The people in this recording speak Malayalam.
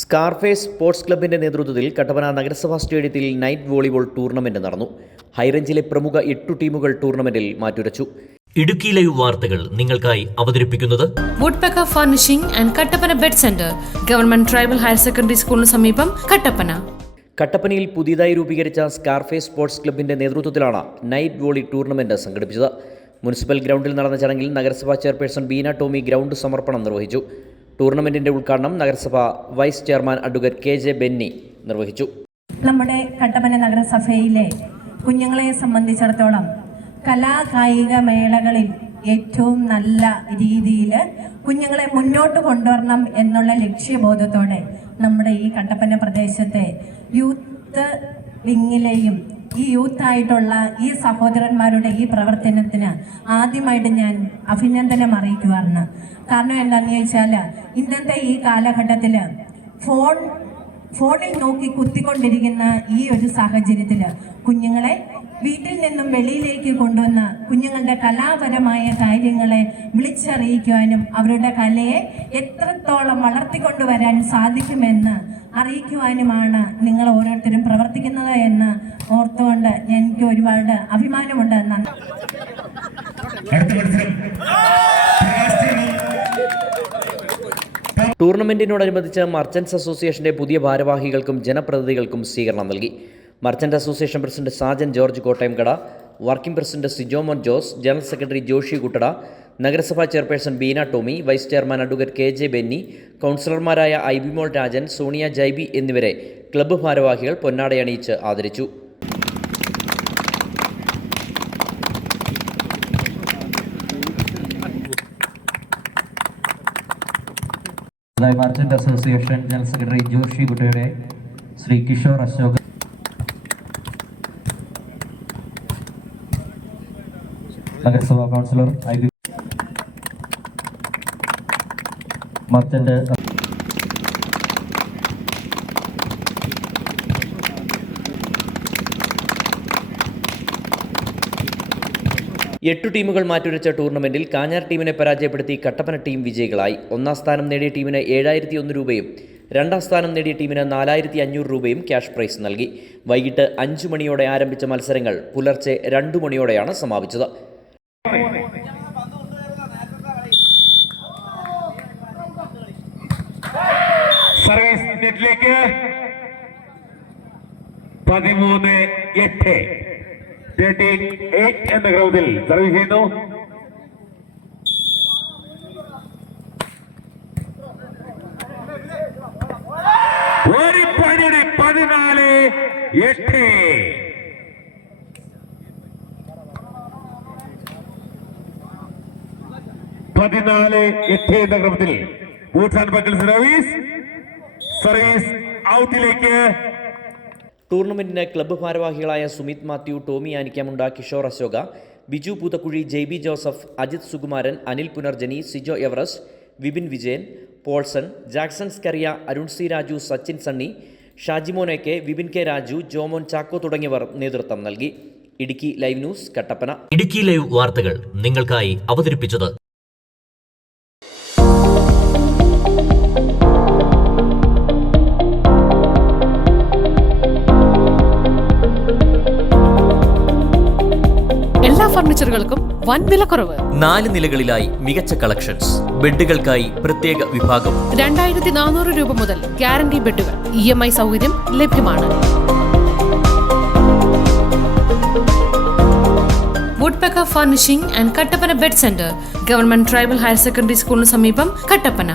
സ്കാർഫേസ് സ്പോർട്സ് ക്ലബിന്റെ നേതൃത്വത്തിൽ കട്ടപ്പന നഗരസഭാ സ്റ്റേഡിയത്തിൽ നൈറ്റ് വോളിബോൾ ടൂർണമെന്റ് നടന്നു. ഹൈറേഞ്ചിലെ പ്രമുഖ 8 ടീമുകൾ ടൂർണമെന്റിൽ മാറ്റുരച്ചു. ഇടുക്കി ലൈവ് വാർത്തകൾ നിങ്ങൾക്കായി അവതരിപ്പിക്കുന്നത് woodpecker furnishing and Kattappana bed centre, government tribal higher secondary സ്കൂളിന് സമീപം, കട്ടപ്പന. കട്ടപ്പനയിൽ പുതിയതായി രൂപീകരിച്ച സ്കാർഫേസ് സ്പോർട്സ് ക്ലബിന്റെ നേതൃത്വത്തിലാണ് നൈറ്റ് വോളി ടൂർണമെന്റ് സംഘടിപ്പിച്ചത്. മുനിസിപ്പൽ ഗ്രൗണ്ടിൽ നടന്ന ചടങ്ങിൽ നഗരസഭാ ചെയർപേഴ്സൺ ബീന ടോമി ഗ്രൗണ്ട് സമർപ്പണം നിർവഹിച്ചു. ടൂർണമെന്റിന്റെ ഉദ്ഘാടനം നഗരസഭ vice chairman advocate KJ Benny നിർവഹിച്ചു. നമ്മുടെ കട്ടപ്പന നഗരസഭയിലെ കുഞ്ഞുങ്ങളെ സംബന്ധിച്ചിടത്തോളം കലാകായിക മേളകളിൽ ഏറ്റവും നല്ല രീതിയിൽ കുഞ്ഞുങ്ങളെ മുന്നോട്ട് കൊണ്ടുവരണം എന്നുള്ള ലക്ഷ്യബോധത്തോടെ നമ്മുടെ ഈ കട്ടപ്പന പ്രദേശത്തെ യൂത്ത് വിങ്ങിലെയും ഈ യൂത്തായിട്ടുള്ള ഈ സഹോദരന്മാരുടെ ഈ പ്രവർത്തനത്തിന് ആദ്യമായിട്ട് ഞാൻ അഭിനന്ദനം അറിയിക്കുവാണ്. കാരണം എന്താണെന്ന് ചോദിച്ചാൽ ഇന്നത്തെ ഈ കാലഘട്ടത്തിൽ ഫോണിൽ നോക്കി കുത്തിക്കൊണ്ടിരിക്കുന്ന ഈ ഒരു സാഹചര്യത്തിൽ കുഞ്ഞുങ്ങളെ വീട്ടിൽ നിന്നും വെളിയിലേക്ക് കൊണ്ടുവന്ന് കുഞ്ഞുങ്ങളുടെ കലാപരമായ കാര്യങ്ങളെ വിളിച്ചറിയിക്കുവാനും അവരുടെ കലയെ എത്രത്തോളം വളർത്തിക്കൊണ്ടുവരാൻ സാധിക്കുമെന്ന് അറിയിക്കുവാനുമാണ് നിങ്ങൾ ഓരോരുത്തരും പ്രവർത്തിക്കുന്നത് എന്ന് ഓർത്തുകൊണ്ട് എനിക്ക് ഒരുപാട് അഭിമാനമുണ്ട്. ടൂർണമെന്റിനോടനുബന്ധിച്ച് മർച്ചന്റ്സ് അസോസിയേഷന്റെ പുതിയ ഭാരവാഹികൾക്കും ജനപ്രതിനിധികൾക്കും സ്വീകരണം നൽകി. Merchant association president Sajan George Kottayamkada, working president Sijomon Jose, general secretary Joshi Kuttada, നഗരസഭാ chairperson Beena Tomy, vice chairman advocate KJ Benny, കൗൺസിലർമാരായ ഐബിമോൾ രാജൻ, സോണിയ ജൈബി എന്നിവരെ ക്ലബ്ബ് ഭാരവാഹികൾ പൊന്നാടയണിയിച്ച് ആദരിച്ചു. Merchant association general secretary Joshi കുട്ടയുടെ ശ്രീ കിഷോർ അശോക്, നഗരസഭാ കൗൺസിലർ മർച്ചന്റ് 8 ടീമുകൾ മാറ്റുരച്ച ടൂർണമെന്റിൽ കാഞ്ഞാർ ടീമിനെ പരാജയപ്പെടുത്തി കട്ടപ്പന ടീം വിജയികളായി. 1ാം സ്ഥാനം നേടിയ ടീമിന് 7001 രൂപയും 2ാം സ്ഥാനം നേടിയ ടീമിന് 4500 രൂപയും ക്യാഷ് പ്രൈസ് നൽകി. വൈകിട്ട് 5 മണിയോടെ ആരംഭിച്ച മത്സരങ്ങൾ പുലർച്ചെ 2 മണിയോടെയാണ് സമാപിച്ചത്. സർവീസ് നെറ്റിലേക്ക് 13-8 എന്ന ഗ്രൗണ്ടിൽ സർവീസ് ചെയ്യുന്നു. ഒരു പണിയുടെ 14-8. എന്ന ക്രമത്തിൽ ബൂട്ട്സ് ആൻഡ് ബക്കിൾ സർവീസ് ഔട്ടിലേക്ക്. ടൂർണമെന്റിന് ക്ലബ്ബ് ഭാരവാഹികളായ Sumith Mathew, Tomy Anikkamunda, Kishore Ashoka, Biju Poothakkuzhi, JB Joseph, Ajith Sukumaran, Anil Punarjani, Sijo Everest, Vipin Vijayan, Paulson, Jackson Scaria, Arun C Raju, Sachin Sunny, Shajimon AK, Vipin K Raju, Jomon Chacko തുടങ്ങിയവർ നേതൃത്വം നൽകി. Idukki live news, Kattappana. Idukki live വാർത്തകൾ നിങ്ങൾക്കായി അവതരിപ്പിച്ചത് എല്ലാ ഫർണിച്ചറുകൾക്കും വൻ വിലക്കുറവ്. 4 നിലകളിലായി മികച്ച കളക്ഷൻസ്. ബെഡുകൾക്കായി പ്രത്യേക വിഭാഗം. 2400 രൂപ മുതൽ ഗ്യാരണ്ടി ബെഡുകൾ. EMI സൗകര്യം ലഭ്യമാണ്. Woodpecker furnishing and Kattappana bed centre, government tribal higher secondary സ്കൂളിന് സമീപം, കട്ടപ്പന.